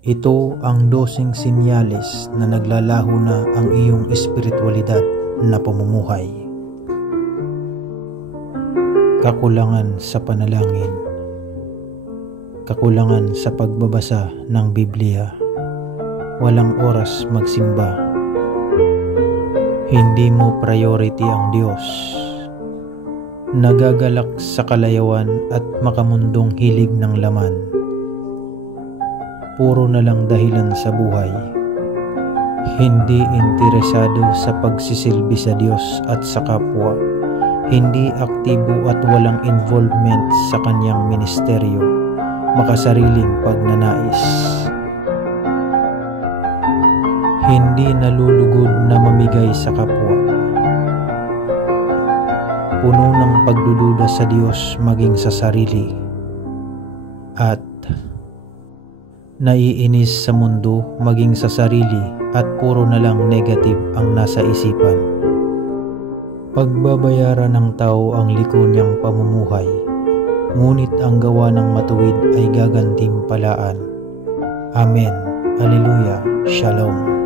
Ito ang 12 senyales na naglalaho na ang iyong espiritualidad na pamumuhay. Kakulangan sa panalangin. Kakulangan sa pagbabasa ng Biblia. Walang oras magsimba. Hindi mo priority ang Diyos. Nagagalak sa kalayawan at makamundong hilig ng laman. Puro na lang dahilan sa buhay. Hindi interesado sa pagsisilbi sa Diyos at sa kapwa. Hindi aktibo at walang involvement sa kanyang ministeryo. Makasariling pagnanais. Hindi nalulugod na mamigay sa kapwa. Puno ng pagdududa sa Diyos maging sa sarili. At naiinis sa mundo maging sa sarili at puro na lang negative ang nasa isipan. Pagbabayaran ng tao ang liko niyang pamumuhay, ngunit ang gawa ng matuwid ay gagantimpalaan. Amen. Alleluia. Shalom.